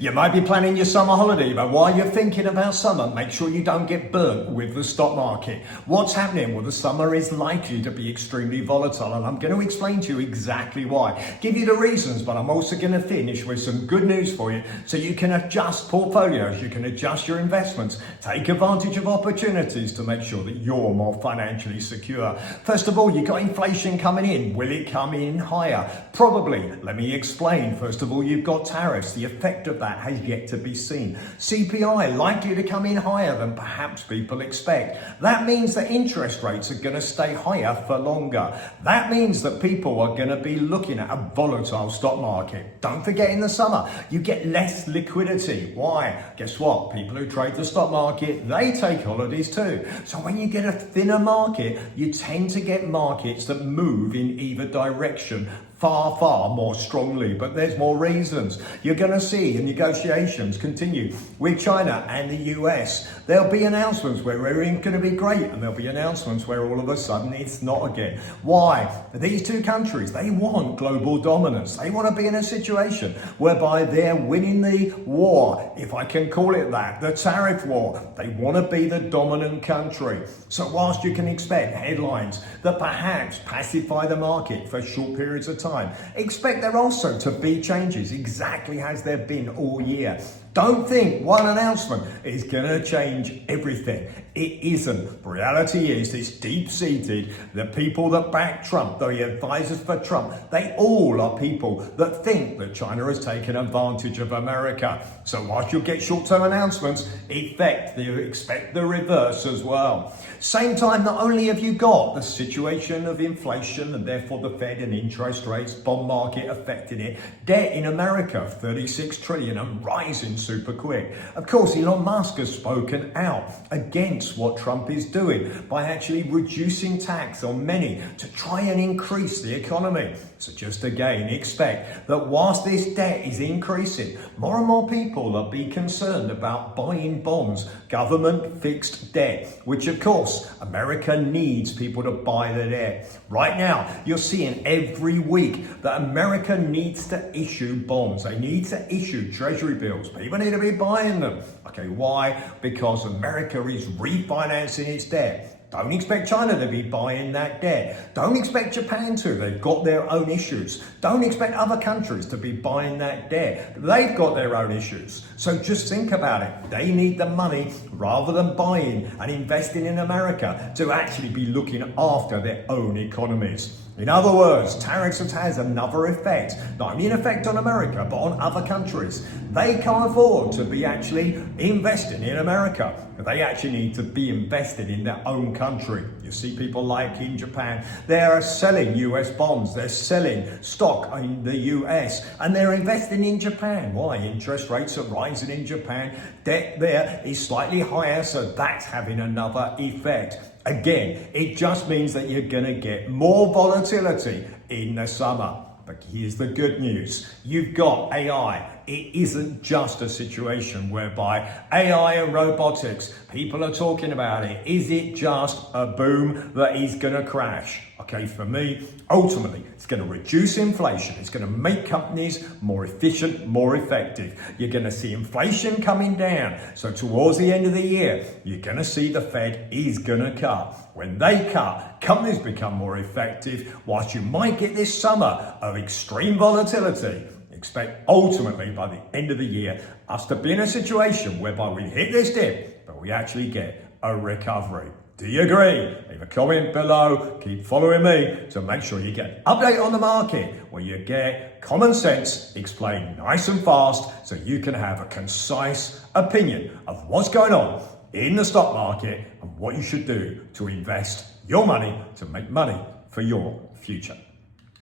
You might be planning your summer holiday, but while you're thinking about summer, make sure you don't get burnt with the stock market. What's happening? Well, the summer is likely to be extremely volatile, and I'm going to explain to you exactly why. Give you the reasons, but I'm also going to finish with some good news for you so you can adjust portfolios, you can adjust your investments, take advantage of opportunities to make sure that you're more financially secure. First of all, you've got inflation coming in. Will it come in higher? Probably. Let me explain. First of all, you've got tariffs. The effect of that has yet to be seen. CPI likely to come in higher than perhaps people expect. That means that interest rates are going to stay higher for longer. That means that people are going to be looking at a volatile stock market. Don't forget, in the summer, you get less liquidity. Why? Guess what? People who trade the stock market, they take holidays too. So when you get a thinner market, you tend to get markets that move in either direction far more strongly, but there's more reasons. You're going to see negotiations continue with China and the US. There'll be announcements where we're going to be great, and there'll be announcements where all of a sudden it's not again. Why? These two countries, they want global dominance. They want to be in a situation whereby they're winning the war, if I can call it that, the tariff war. They want to be the dominant country. So whilst you can expect headlines that perhaps pacify the market for short periods of time, expect there also to be changes, exactly as there have been all year. Don't think one announcement is going to change everything. It isn't. Reality is it's deep-seated. The people that back Trump, the advisors for Trump, they all are people that think that China has taken advantage of America. So whilst you'll get short-term announcements, expect the reverse as well. Same time, not only have you got the situation of inflation and therefore the Fed and interest rates, bond market affecting it, debt in America, 36 trillion and rising super quick. Of course, Elon Musk has spoken out against what Trump is doing by actually reducing tax on many to try and increase the economy. So just again, expect that whilst this debt is increasing, more and more people will be concerned about buying bonds, government fixed debt, which of course America needs people to buy the debt. Right now, you're seeing every week that America needs to issue bonds. They need to issue treasury bills. People need to be buying them. Okay, why? Because America is refinancing its debt. Don't expect China to be buying that debt. Don't expect Japan to. They've got their own issues. Don't expect other countries to be buying that debt. They've got their own issues. So just think about it. They need the money rather than buying and investing in America to actually be looking after their own economies. In other words, tariffs has another effect, not only an effect on America, but on other countries. They can't afford to be actually investing in America. They actually need to be invested in their own country. You see people like in Japan, they're selling US bonds, they're selling stock in the US, and they're investing in Japan. Why? Interest rates are rising in Japan, debt there is slightly higher, so that's having another effect. Again, it just means that you're going to get more volatility in the summer. But here's the good news. You've got AI. It isn't just a situation whereby AI and robotics, people are talking about it. Is it just a boom that is going to crash? Okay, for me, ultimately, it's going to reduce inflation. It's going to make companies more efficient, more effective. You're going to see inflation coming down. So towards the end of the year, you're going to see the Fed is going to cut. When they cut, companies become more effective, whilst you might get this summer of extreme volatility. Expect ultimately by the end of the year us to be in a situation whereby we hit this dip, but we actually get a recovery. Do you agree? Leave a comment below. Keep following me to make sure you get an update on the market where you get common sense explained nice and fast so you can have a concise opinion of what's going on in the stock market and what you should do to invest your money to make money for your future.